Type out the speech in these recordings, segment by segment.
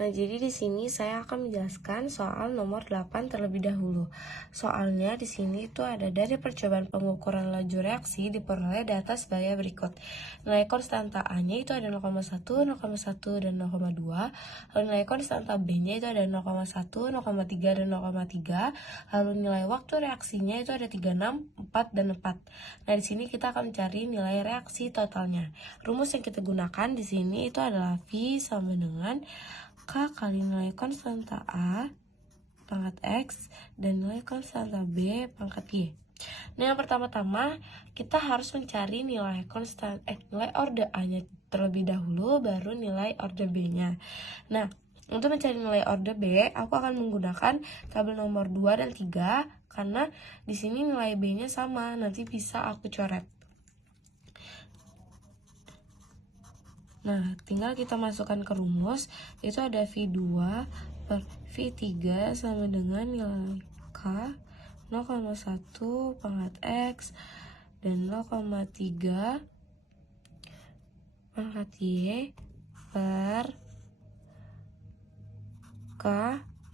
Nah, jadi di sini saya akan menjelaskan soal nomor 8 terlebih dahulu. Soalnya di sini itu ada dari percobaan pengukuran laju reaksi diperoleh data sebagai berikut. Nilai konstanta A-nya itu ada 0,1, 0,1, dan 0,2. Lalu nilai konstanta B-nya itu ada 0,1, 0,3, dan 0,3. Lalu nilai waktu reaksinya itu ada 3, 6, 4, dan 4. Nah, di sini kita akan mencari nilai reaksi totalnya. Rumus yang kita gunakan di sini itu adalah V sama dengan K kali nilai konstanta A pangkat X dan nilai konstanta B pangkat Y. Nah, yang pertama-tama kita harus mencari nilai nilai orde A-nya terlebih dahulu, baru nilai orde B-nya. Nah, untuk mencari nilai orde B, aku akan menggunakan tabel nomor 2 dan 3 karena di sini nilai B-nya sama, nanti bisa aku coret. Nah, tinggal kita masukkan ke rumus, itu ada V2 per V3 sama dengan nilai K 0,1 pangkat X dan 0,3 pangkat Y per K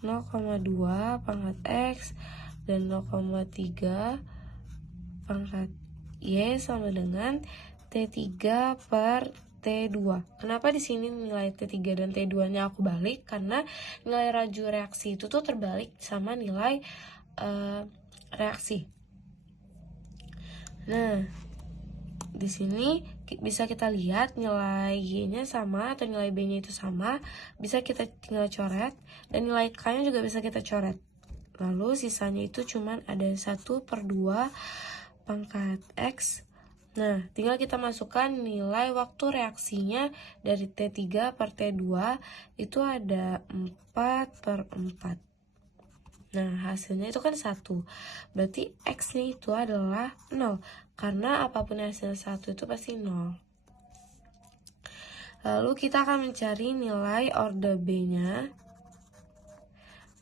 0,2 pangkat X dan 0,3 pangkat Y sama dengan T3 per T2. Kenapa di sini nilai T3 dan T2-nya aku balik? Karena nilai laju reaksi itu tuh terbalik sama nilai reaksi. Nah, di sini bisa kita lihat nilai Y-nya sama atau nilai B-nya itu sama, bisa kita tinggal coret, dan nilai K-nya juga bisa kita coret. Lalu sisanya itu cuman ada 1/2 pangkat X. Nah, tinggal kita masukkan nilai waktu reaksinya dari T3 per T2 itu ada 4/4. Nah, hasilnya itu kan 1. Berarti X-nya itu adalah 0. Karena apapun hasil 1 itu pasti 0. Lalu kita akan mencari nilai orde B-nya.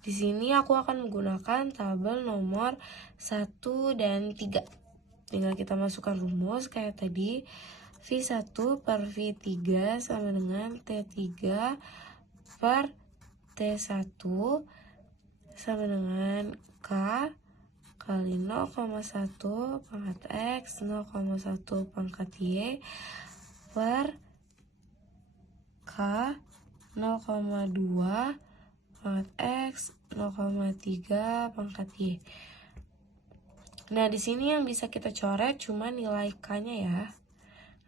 Di sini aku akan menggunakan tabel nomor 1 dan 3. Tinggal kita masukkan rumus kayak tadi. V1 per V3 sama dengan T3 per T1 sama dengan K kali 0,1 pangkat X 0,1 pangkat Y per K 0,2 pangkat X 0,3 pangkat Y. Nah, di sini yang bisa kita coret cuma nilai K-nya ya.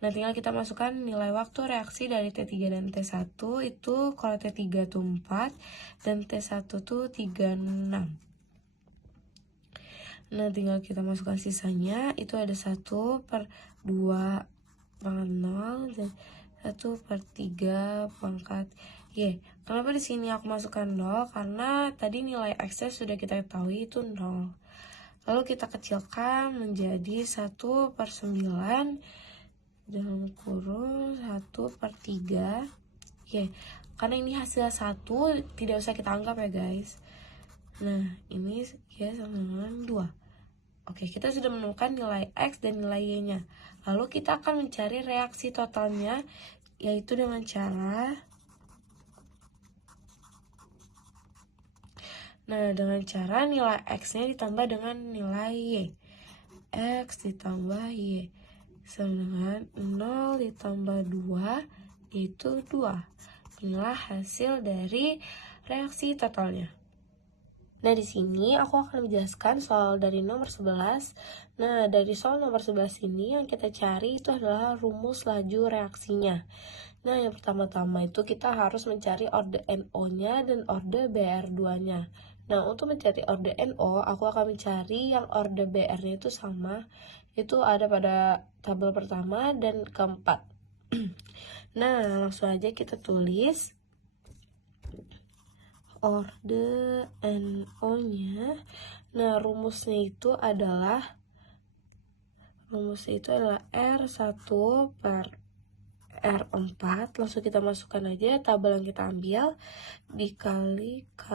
Nah, tinggal kita masukkan nilai waktu reaksi dari T3 dan T1 itu kalau T3 itu 4 dan T1 itu 36. Nah, tinggal kita masukkan sisanya, itu ada 1/2 pangkat 0 dan 1/3 pangkat Y. Kenapa di sini aku masukkan 0? Karena tadi nilai X-nya sudah kita ketahui itu 0. Lalu kita kecilkan menjadi 1/9 dalam kurung 1/3. Oke, karena ini hasil 1, tidak usah kita anggap ya guys. Nah, ini ya sama dengan 2. Oke, kita sudah menemukan nilai X dan nilai Y-nya. Lalu kita akan mencari reaksi totalnya, yaitu dengan cara nilai X-nya ditambah dengan nilai Y. X ditambah Y sama dengan 0 ditambah 2, yaitu 2. Inilah hasil dari reaksi totalnya. Nah, di sini aku akan menjelaskan soal dari nomor 11. Nah, dari soal nomor 11 ini yang kita cari itu adalah rumus laju reaksinya. Nah, yang pertama-tama itu kita harus mencari orde NO-nya dan orde BR2-nya. Nah, untuk mencari orde NO, aku akan mencari yang orde BR-nya itu sama. Itu ada pada tabel pertama dan keempat. Nah, langsung aja kita tulis orde NO-nya. Nah, rumusnya itu adalah R1 per R4. Langsung kita masukkan aja tabel yang kita ambil, dikali K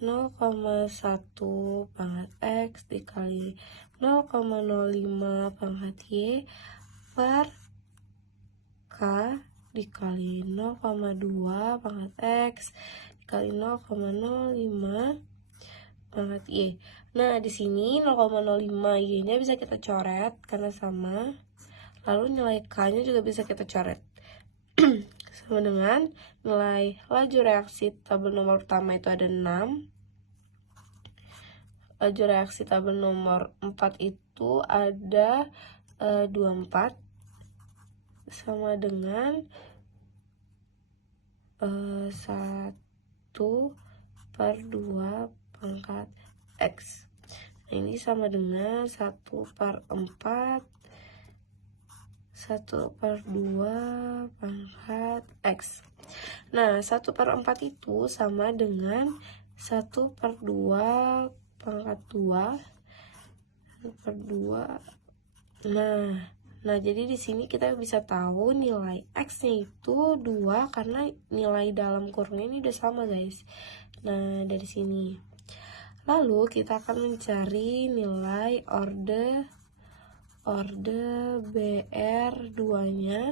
0,1 pangkat X dikali 0,05 pangkat Y per K dikali 0,2 pangkat X dikali 0,05 pangkat Y. Nah, di sini 0,05 Y-nya bisa kita coret karena sama. Lalu nilai K-nya juga bisa kita coret. Sama dengan nilai laju reaksi tabel nomor pertama itu ada 6. Laju reaksi tabel nomor 4 itu ada 24. Sama dengan 1/2 pangkat X. Nah, ini sama dengan 1/4 1/2 pangkat X. Nah, 1/4 itu sama dengan 1/2 pangkat 2 1/2. Nah, jadi di sini kita bisa tahu nilai X-nya itu 2 karena nilai dalam kurungnya ini udah sama, guys. Nah, dari sini. Lalu kita akan mencari nilai orde BR2-nya.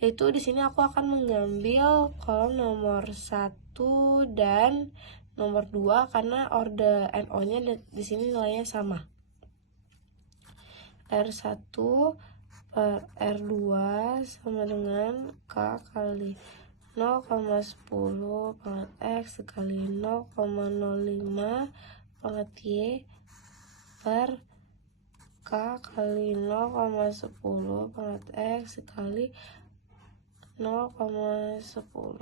Yaitu di sini aku akan mengambil kolom nomor 1 dan nomor 2 karena orde NO-nya di sini nilainya sama. R1 per R2 sama dengan K kali 0,10 pangkat X dikali 0,05 pangkat Y per K kali 0,10 pangkat X dikali 0,10.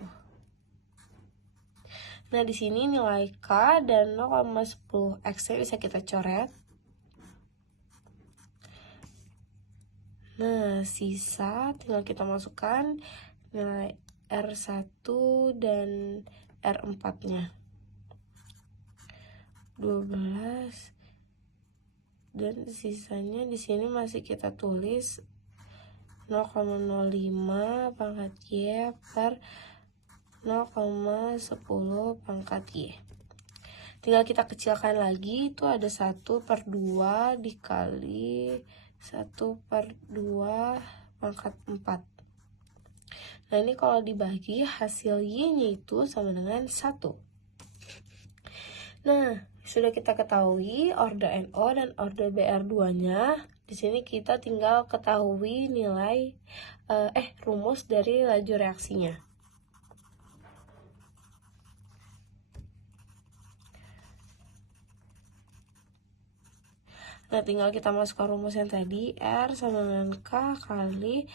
Nah, di sini nilai K dan 0,10 X-nya bisa kita coret. Nah, sisa tinggal kita masukkan nilai R1 dan R4-nya. 12 dan sisanya di sini masih kita tulis 0,05 pangkat Y per 0,10 pangkat Y. Tinggal kita kecilkan lagi, itu ada 1/2 dikali 1/2 pangkat 4. Nah, ini kalau dibagi hasil Y-nya itu sama dengan 1. Nah, sudah kita ketahui orde NO dan orde BR2-nya. Di sini kita tinggal ketahui nilai rumus dari laju reaksinya. Nah, tinggal kita masukkan rumus yang tadi, R sama dengan K kali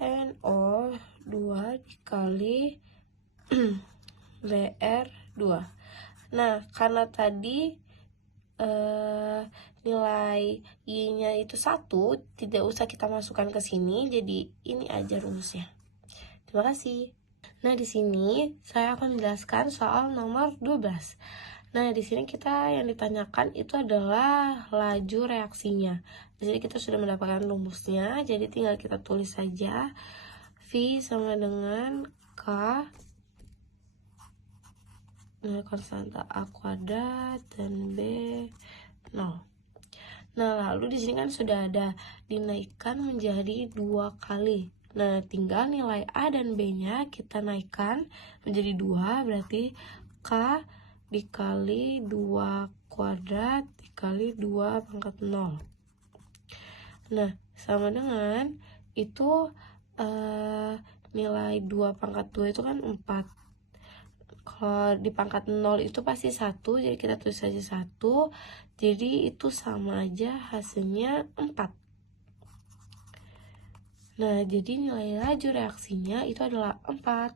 NO 2 dikali BR2. Nah, karena tadi nilai Y-nya itu 1, tidak usah kita masukkan ke sini, jadi ini aja rumusnya. Terima kasih. Nah, di sini saya akan menjelaskan soal nomor 12. Nah, di sini kita yang ditanyakan itu adalah laju reaksinya. Di sini kita sudah mendapatkan rumusnya, jadi tinggal kita tulis saja. V sama dengan K nilai konstanta A kuadrat dan B 0. Nah, lalu di sini kan sudah ada dinaikkan menjadi 2 kali. Nah, tinggal nilai A dan B-nya kita naikkan menjadi 2, berarti K dikali 2 kuadrat dikali 2 pangkat 0. Nah, sama dengan itu nilai 2 pangkat 2 itu kan 4. Kalau di pangkat 0 itu pasti 1, jadi kita tulis saja 1. Jadi itu sama aja hasilnya 4. Nah, jadi nilai laju reaksinya itu adalah 4.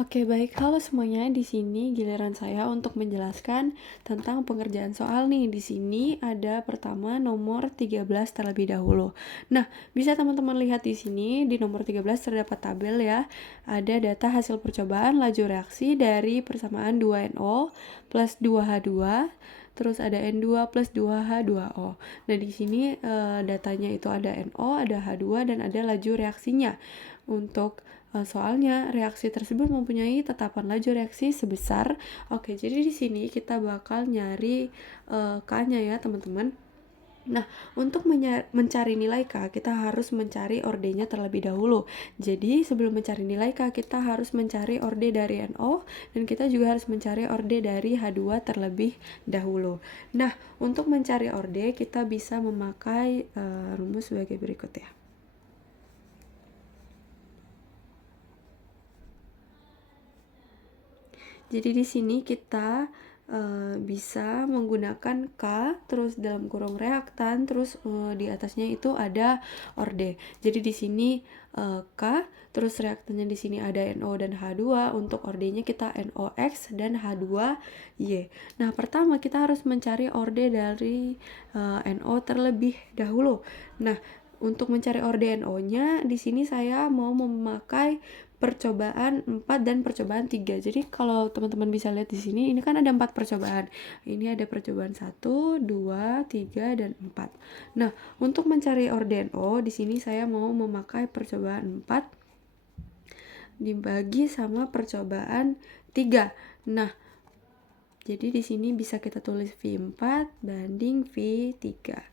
Oke, baik. Halo semuanya. Di sini giliran saya untuk menjelaskan tentang pengerjaan soal nih. Di sini ada pertama nomor 13 terlebih dahulu. Nah, bisa teman-teman lihat di sini di nomor 13 terdapat tabel ya. Ada data hasil percobaan laju reaksi dari persamaan 2NO plus 2H2. Terus ada N2 plus 2H2O. Nah, di sini datanya itu ada NO, ada H2, dan ada laju reaksinya. Untuk soalnya reaksi tersebut mempunyai tetapan laju reaksi sebesar. Oke, jadi di sini kita bakal nyari K-nya ya, teman-teman. Nah, untuk mencari nilai K, kita harus mencari ordenya terlebih dahulu. Jadi, sebelum mencari nilai K, kita harus mencari orde dari NO, dan kita juga harus mencari orde dari H2 terlebih dahulu. Nah, untuk mencari orde, kita bisa memakai rumus sebagai berikut ya. Jadi di sini kita bisa menggunakan K, terus dalam kurung reaktan, terus di atasnya itu ada orde. Jadi di sini K, terus reaktannya di sini ada NO dan H2. Untuk ordenya kita NOX dan H2Y. Nah, pertama kita harus mencari orde dari NO terlebih dahulu. Nah, untuk mencari orde NO-nya, di sini saya mau memakai percobaan 4 dan percobaan 3. Jadi kalau teman-teman bisa lihat di sini, ini kan ada 4 percobaan. Ini ada percobaan 1, 2, 3, dan 4. Nah, untuk mencari orde NO, di sini saya mau memakai percobaan 4 dibagi sama percobaan 3. Nah, jadi di sini bisa kita tulis V4 banding V3.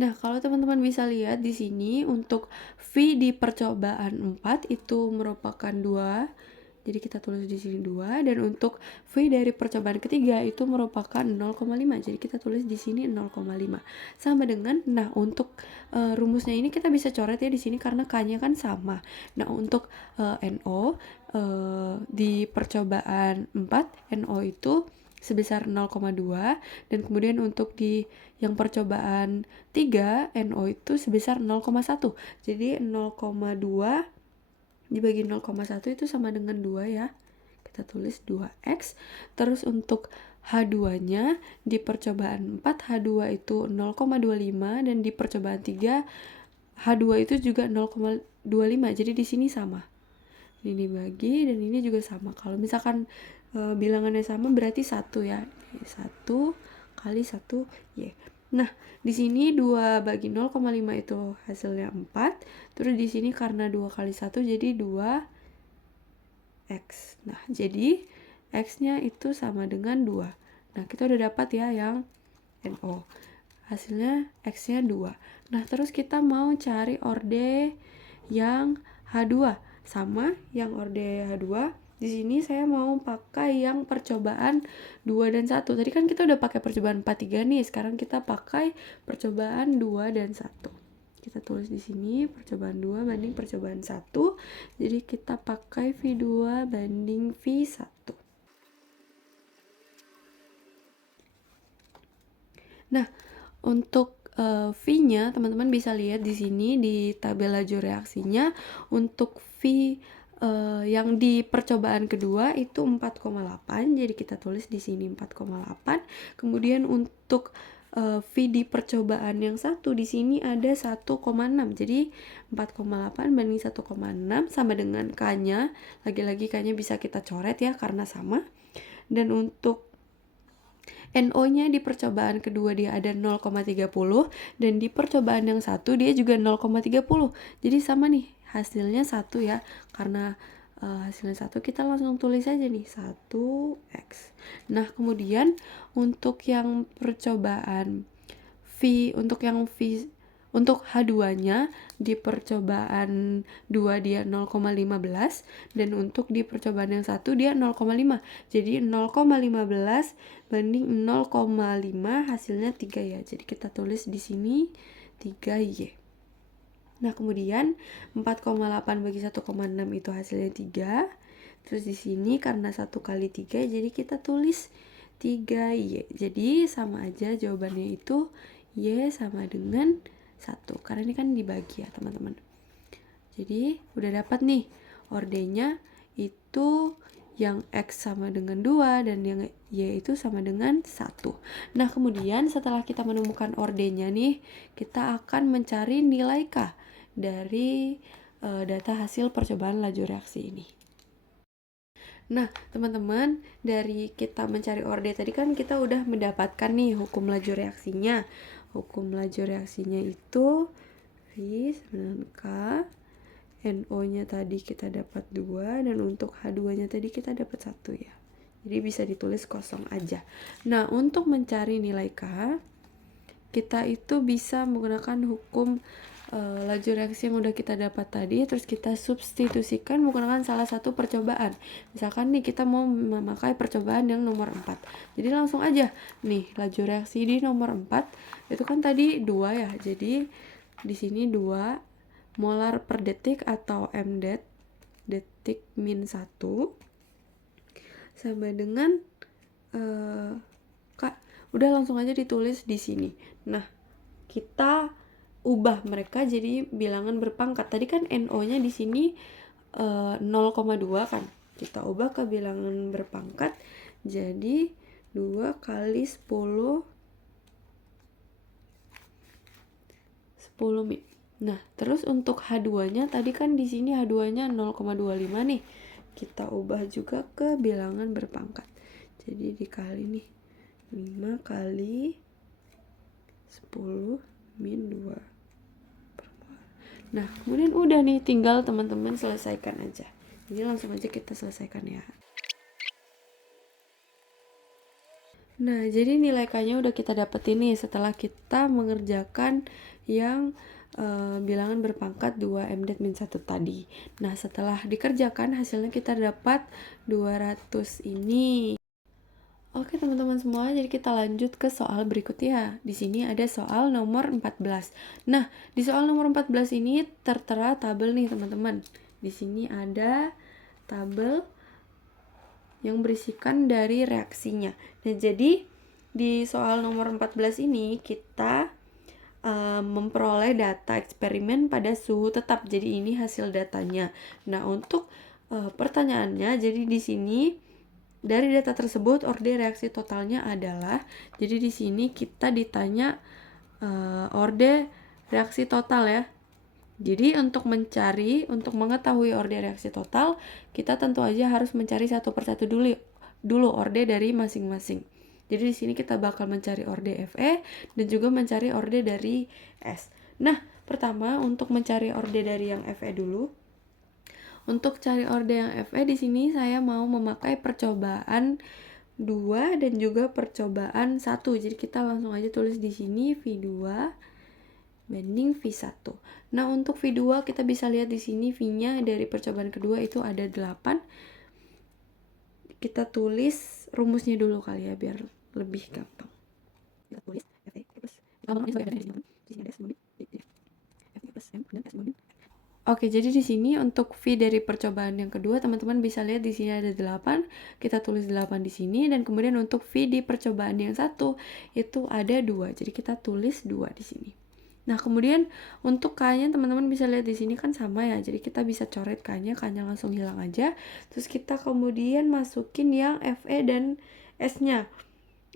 Nah, kalau teman-teman bisa lihat di sini untuk V di percobaan 4 itu merupakan 2. Jadi kita tulis di sini 2, dan untuk V dari percobaan ketiga itu merupakan 0,5. Jadi kita tulis di sini 0,5. Sama dengan, nah untuk rumusnya ini kita bisa coret ya di sini karena K-nya kan sama. Nah, untuk NO di percobaan 4, NO itu sebesar 0,2, dan kemudian untuk di yang percobaan 3, NO itu sebesar 0,1. Jadi 0,2 dibagi 0,1 itu sama dengan 2 ya. Kita tulis 2X. Terus untuk H2-nya di percobaan 4, H2 itu 0,25, dan di percobaan 3 H2 itu juga 0,25. Jadi di sini sama. Ini dibagi dan ini juga sama. Kalau misalkan bilangannya sama berarti 1 ya. 1 kali 1 Y. Nah, di sini 2 bagi 0,5 itu hasilnya 4. Terus di sini karena 2 kali 1 jadi 2X. Nah, jadi X-nya itu sama dengan 2. Nah, kita udah dapat ya yang NO. Hasilnya X-nya 2. Nah, terus kita mau cari orde yang H2. Sama yang orde H2. Di sini saya mau pakai yang percobaan 2 dan 1. Tadi kan kita udah pakai percobaan 4, 3 nih. Sekarang kita pakai percobaan 2 dan 1. Kita tulis di sini percobaan 2 banding percobaan 1. Jadi kita pakai V2 banding V1. Nah, untuk V-nya teman-teman bisa lihat di sini di tabel laju reaksinya. Untuk V yang di percobaan kedua itu 4,8. Jadi kita tulis di sini 4,8. Kemudian untuk V di percobaan yang satu di sini ada 1,6. Jadi 4,8 banding 1,6 sama dengan K-nya. Lagi-lagi K-nya bisa kita coret ya karena sama. Dan untuk NO-nya di percobaan kedua dia ada 0,30, dan di percobaan yang satu dia juga 0,30. Jadi sama nih, hasilnya 1 ya. Karena hasilnya 1, kita langsung tulis aja nih 1X. Nah, kemudian untuk yang percobaan V, untuk H2-nya di percobaan 2 dia 0,15, dan untuk di percobaan yang 1 dia 0,5. Jadi 0,15 banding 0,5 hasilnya 3 ya. Jadi kita tulis di sini 3Y. Nah, kemudian 4,8 bagi 1,6 itu hasilnya 3. Terus di sini karena 1 kali 3 jadi kita tulis 3Y. Jadi sama aja jawabannya itu Y sama dengan 1. Karena ini kan dibagi ya, teman-teman. Jadi udah dapat nih ordenya itu yang X sama dengan 2 dan yang Y itu sama dengan 1. Nah, kemudian setelah kita menemukan ordenya nih, kita akan mencari nilai K dari data hasil percobaan laju reaksi ini. Nah, teman-teman, dari kita mencari orde tadi kan kita udah mendapatkan nih hukum laju reaksinya. Hukum laju reaksinya itu V sama dengan K, NO-nya tadi kita dapat 2, dan untuk H2-nya tadi kita dapat 1 ya. Jadi bisa ditulis kosong aja. Nah, untuk mencari nilai K, kita itu bisa menggunakan hukum laju reaksi yang udah kita dapat tadi, terus kita substitusikan menggunakan salah satu percobaan. Misalkan nih kita mau memakai percobaan yang nomor 4. Jadi langsung aja nih, laju reaksi di nomor 4 itu kan tadi 2 ya. Jadi di sini 2 molar per detik atau mdet, detik min 1 sama dengan Kak, udah langsung aja ditulis di sini. Nah, kita ubah mereka jadi bilangan berpangkat. Tadi kan NO-nya di sini 0,2 kan. Kita ubah ke bilangan berpangkat jadi 2 kali 10 min. Nah, terus untuk H2-nya tadi kan di sini H2-nya 0,25 nih. Kita ubah juga ke bilangan berpangkat. Jadi dikali nih 5 kali 10 min 2. Nah, kemudian udah nih, tinggal teman-teman selesaikan aja. Jadi langsung aja kita selesaikan ya. Nah, jadi nilai K-nya udah kita dapetin nih setelah kita mengerjakan yang bilangan berpangkat 2 mdet min 1 tadi. Nah, setelah dikerjakan hasilnya kita dapat 200 ini. Oke teman-teman semua, jadi kita lanjut ke soal berikutnya. Di sini ada soal nomor 14. Nah, di soal nomor 14 ini tertera tabel nih teman-teman. Di sini ada tabel yang berisikan dari reaksinya. Nah, jadi di soal nomor 14 ini kita memperoleh data eksperimen pada suhu tetap. Jadi ini hasil datanya. Nah, untuk pertanyaannya, jadi di sini dari data tersebut orde reaksi totalnya adalah, jadi di sini kita ditanya orde reaksi total ya. Jadi untuk mengetahui orde reaksi total, kita tentu aja harus mencari satu persatu dulu orde dari masing-masing. Jadi di sini kita bakal mencari orde Fe dan juga mencari orde dari S. Nah, pertama untuk mencari orde dari yang Fe dulu. Untuk cari orde yang Fe di sini saya mau memakai percobaan 2 dan juga percobaan 1. Jadi kita langsung aja tulis di sini V2 banding V1. Nah, untuk V2 kita bisa lihat di sini V-nya dari percobaan kedua itu ada 8. Kita tulis rumusnya dulu kali ya biar lebih gampang. Kita tulis Fe plus Oke, jadi di sini untuk V dari percobaan yang kedua, teman-teman bisa lihat di sini ada 8. Kita tulis 8 di sini, dan kemudian untuk V di percobaan yang satu itu ada 2. Jadi kita tulis 2 di sini. Nah, kemudian untuk K-nya teman-teman bisa lihat di sini kan sama ya. Jadi kita bisa coret K-nya langsung hilang aja. Terus kita kemudian masukin yang Fe dan S-nya.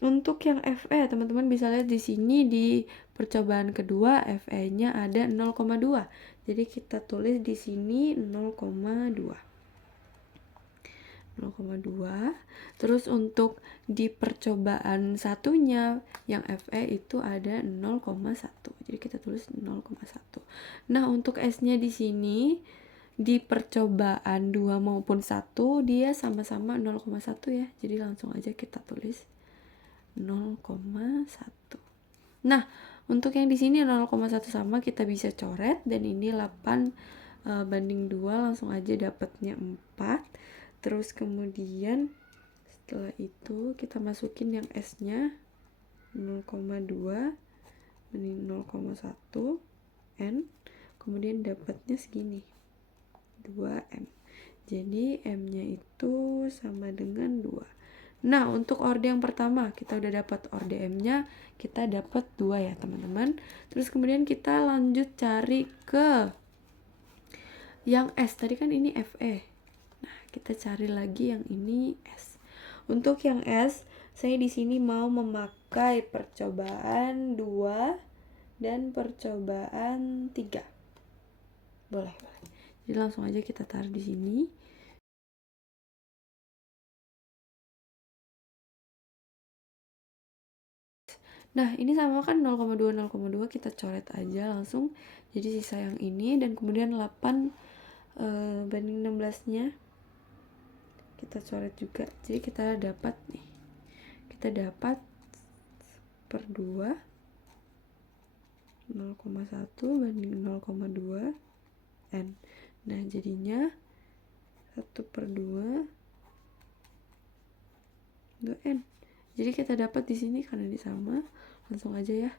Untuk yang Fe, teman-teman bisa lihat di sini di percobaan kedua Fe-nya ada 0,2. Jadi kita tulis di sini 0,2. Terus untuk di percobaan satunya yang Fe itu ada 0,1. Jadi kita tulis 0,1. Nah, untuk S-nya di sini di percobaan 2 maupun 1 dia sama-sama 0,1 ya. Jadi langsung aja kita tulis 0,1. Nah, untuk yang di sini 0,1 sama kita bisa coret, dan ini 8 banding 2 langsung aja dapatnya 4. Terus kemudian setelah itu kita masukin yang S-nya 0,2 banding 0,1 N, kemudian dapatnya segini 2M. Jadi M-nya itu sama dengan 2. Nah, untuk orde yang pertama kita udah dapat orde M-nya, kita dapat 2 ya teman-teman. Terus kemudian kita lanjut cari ke yang S. Tadi kan ini Fe. Nah, kita cari lagi yang ini S. Untuk yang S, saya di sini mau memakai percobaan 2 dan percobaan 3. Boleh. Jadi langsung aja kita taruh di sini. Nah, ini sama kan 0,2 kita coret aja langsung. Jadi sisa yang ini, dan kemudian 8 banding 16-nya kita kita coret juga. Jadi kita dapat nih, kita dapat per 2 0,1 banding 0,2 N. Nah jadinya 1/2 2N. Jadi kita dapat di sini karena ini sama, langsung aja ya.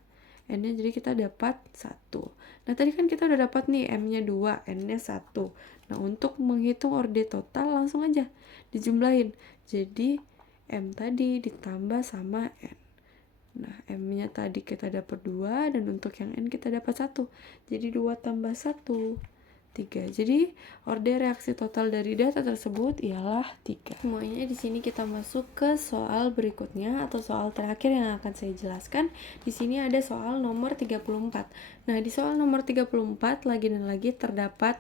N-nya jadi kita dapat 1. Nah tadi kan kita udah dapat nih M-nya 2, N-nya 1. Nah untuk menghitung orde total langsung aja dijumlahin. Jadi M tadi ditambah sama N. Nah M-nya tadi kita dapat 2 dan untuk yang N kita dapat 1. Jadi 2 tambah 1 3. Jadi orde reaksi total dari data tersebut ialah 3. Semuanya di sini kita masuk ke soal berikutnya atau soal terakhir yang akan saya jelaskan. Di sini ada soal nomor 34. Nah, di soal nomor 34 lagi dan lagi terdapat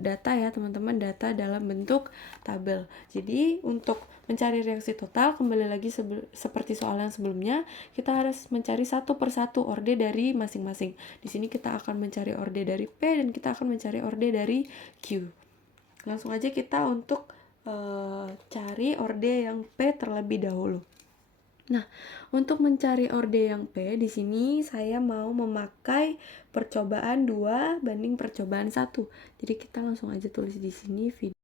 data ya teman-teman, data dalam bentuk tabel. Jadi untuk mencari reaksi total, kembali lagi seperti soal yang sebelumnya, kita harus mencari satu persatu orde dari masing-masing. Di sini kita akan mencari orde dari P dan kita akan mencari orde dari Q. Langsung aja kita untuk cari orde yang P terlebih dahulu. Nah, untuk mencari orde yang P, di sini saya mau memakai percobaan 2 banding percobaan 1. Jadi kita langsung aja tulis di sini video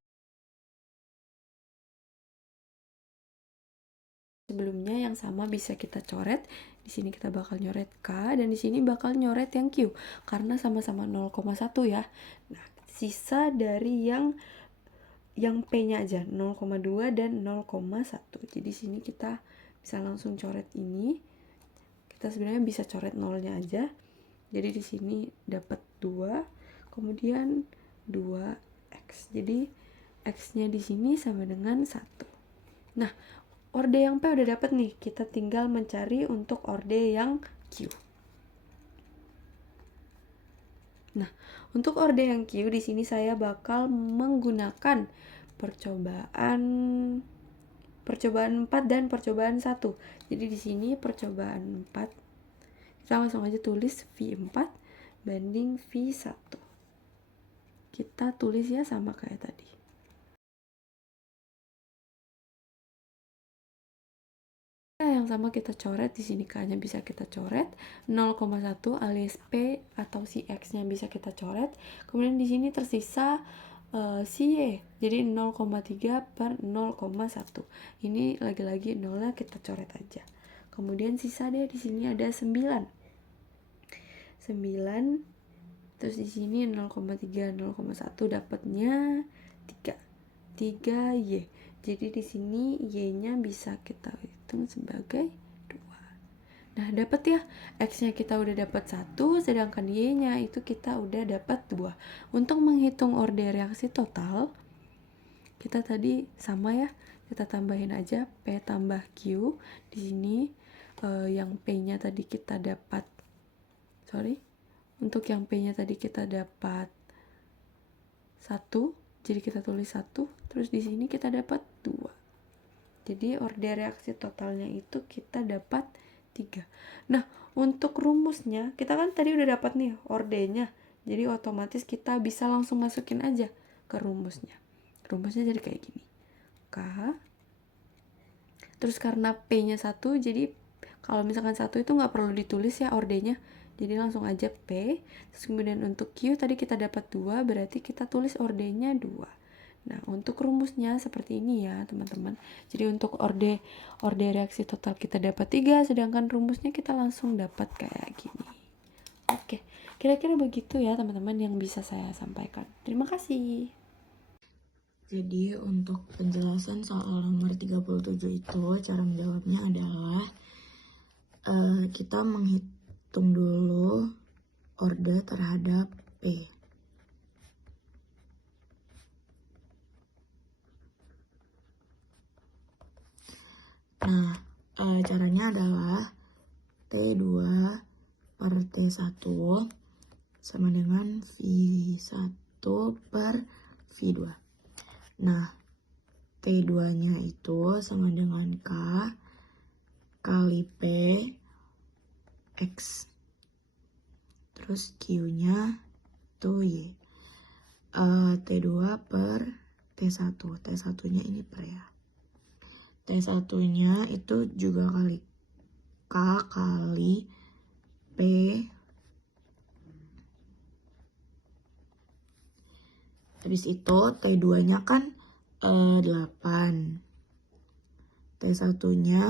sebelumnya yang sama bisa kita coret. Di sini kita bakal nyoret K dan di sini bakal nyoret yang Q karena sama-sama 0,1 ya. Nah, sisa dari yang P-nya aja 0,2 dan 0,1. Jadi sini kita bisa langsung coret ini. Kita sebenarnya bisa coret nolnya aja. Jadi di sini dapat 2, kemudian 2x. Jadi x-nya di sini sama dengan 1. Nah, orde yang P udah dapat nih. Kita tinggal mencari untuk orde yang Q. Nah, untuk orde yang Q di sini saya bakal menggunakan percobaan 4 dan percobaan 1. Jadi di sini percobaan 4 kita langsung aja tulis V4 banding V1. Kita tulis ya sama kayak tadi. Yang sama kita coret di sini K-nya bisa kita coret 0,1 alias P atau si X-nya bisa kita coret. Kemudian di sini tersisa si Y. Jadi 0,3 per 0,1. Ini lagi-lagi nolnya kita coret aja. Kemudian sisa deh di sini ada 9. Terus di sini 0,3 0,1 dapatnya 3Y. Jadi di sini Y-nya bisa kita hitung sebagai 2. Nah, dapat ya. X-nya kita udah dapat 1, sedangkan Y-nya itu kita udah dapat 2. Untuk menghitung orde reaksi total, kita tadi sama ya. Kita tambahin aja P tambah Q. Di sini yang P-nya tadi kita dapat untuk yang P-nya tadi kita dapat 1, jadi kita tulis 1, terus di sini kita dapat 2. Jadi orde reaksi totalnya itu kita dapat 3. Nah, untuk rumusnya, kita kan tadi udah dapat nih ordenya. Jadi otomatis kita bisa langsung masukin aja ke rumusnya. Rumusnya jadi kayak gini. K. Terus karena P-nya 1, jadi kalau misalkan 1 itu nggak perlu ditulis ya ordenya. Jadi langsung aja P, terus kemudian untuk Q tadi kita dapat 2, berarti kita tulis ordenya 2. Nah, untuk rumusnya seperti ini ya, teman-teman. Jadi untuk orde reaksi total kita dapat 3, sedangkan rumusnya kita langsung dapat kayak gini. Oke, kira-kira begitu ya, teman-teman yang bisa saya sampaikan. Terima kasih. Jadi untuk penjelasan soal nomor 37 itu, cara menjawabnya adalah kita menghitung dulu orde terhadap P. Nah, caranya adalah T2 per T1 sama dengan V1 per V2. Nah, T2-nya itu sama dengan K kali P X. Terus Q-nya itu Y. T2 per T1. T1-nya ini per ya. T1-nya itu juga kali K kali P habis itu T2-nya kan 8. T1-nya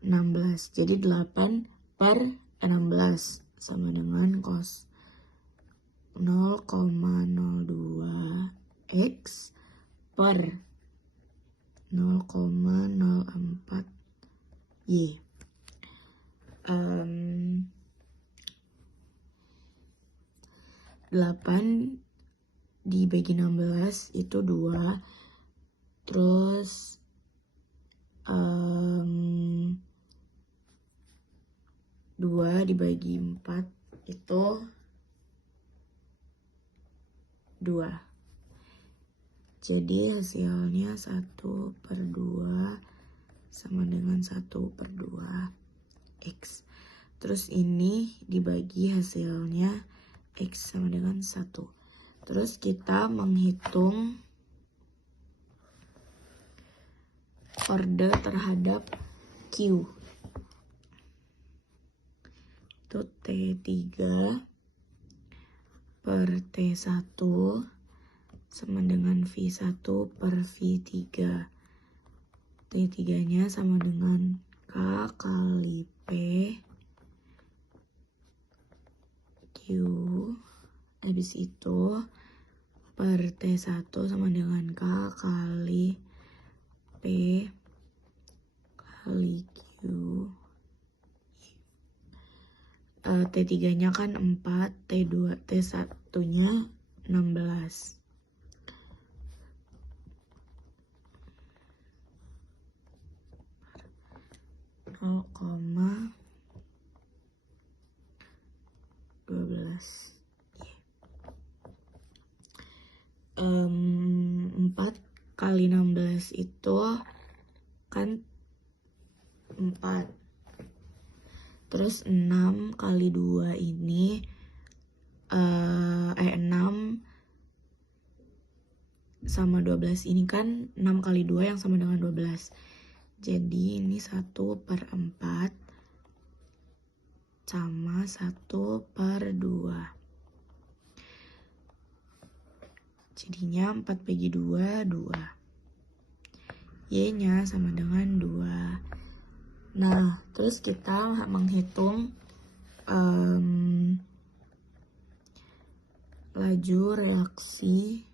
16. Jadi 8 per 16 sama dengan cos 0,02 X per 0,04 Y. 8 dibagi 16 itu 2. Terus 2 dibagi 4 itu 2. Jadi hasilnya 1/2 sama dengan 1/2 X. Terus ini dibagi hasilnya X sama dengan 1. Terus kita menghitung orde terhadap Q. Itu T3 per T1 sama dengan V1 per V3. T3-nya sama dengan K kali P Q. Habis itu per T1 sama dengan K kali P kali Q. T3-nya kan 4, T1-nya 16. (0,12) 4 kali 16 itu kan 4. Terus 6 kali 2 ini 6 sama 12 ini kan 6 kali 2 yang sama dengan 12. Jadi ini 1/4 sama 1/2. Jadinya 4 bagi 2, 2. Y-nya sama dengan 2. Nah, terus kita menghitung laju reaksi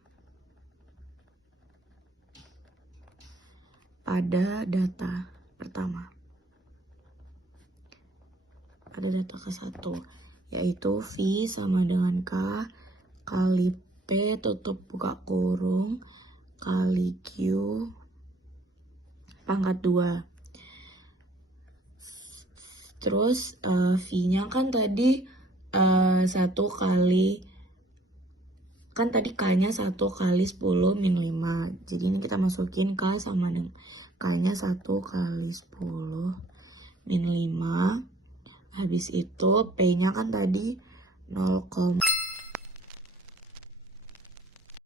pada data pertama. Pada data ke-1, yaitu V sama dengan K kali P tutup buka kurung kali Q pangkat 2. Terus V-nya kan tadi 1 kali, kan tadi K-nya 1 kali 10 min 5. Jadi ini kita masukin K sama dengan K-nya 1 kali 10 min 5. Habis itu P-nya kan tadi 0,